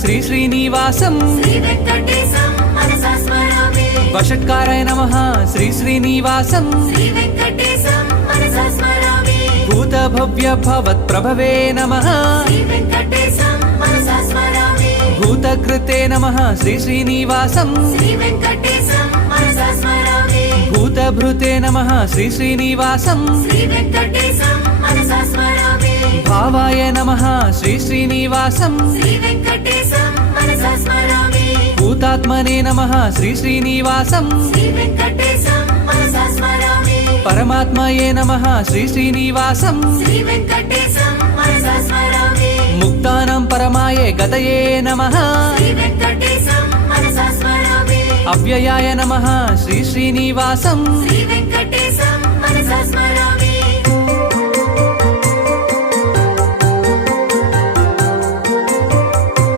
శ్రీ శ్రీనివాసం శ్రీ వెంకటేశం మనసా స్మరామి వషట్కారాయ నమః శ్రీ శ్రీనివాసం శ్రీ వెంకటేశం మనసా స్మరామి భూత భవ్య భవత్ ప్రభవే నమః శ్రీ వెంకటేశం మనసా స్మరామి భూతకృతే నమః శ్రీ శ్రీనివాసం శ్రీ వెంకటేశం మనసా స్మరామి భూతభృతే నమః శ్రీ శ్రీనివాసం శ్రీ వెంకటేశం మనసా స్మరామి భావాయ నమః శ్రీ శ్రీనివాసం శ్రీ వెంకటేశం మనసా స్మరామి భూతాత్మనే నమః శ్రీ శ్రీనివాసం శ్రీ వెంకటేశం మనసా స్మరామి పరమాత్మయే నమః శ్రీ శ్రీనివాసం శ్రీ వెంకటేశం మనసా స్మరామి ముక్తానం పరమాయే గతయే నమః శ్రీ వెంకటేశం మనసా స్మరామి అవ్యయాయ నమః శ్రీ శ్రీనివాసం శ్రీ వెంకటేశం మనసా స్మరామి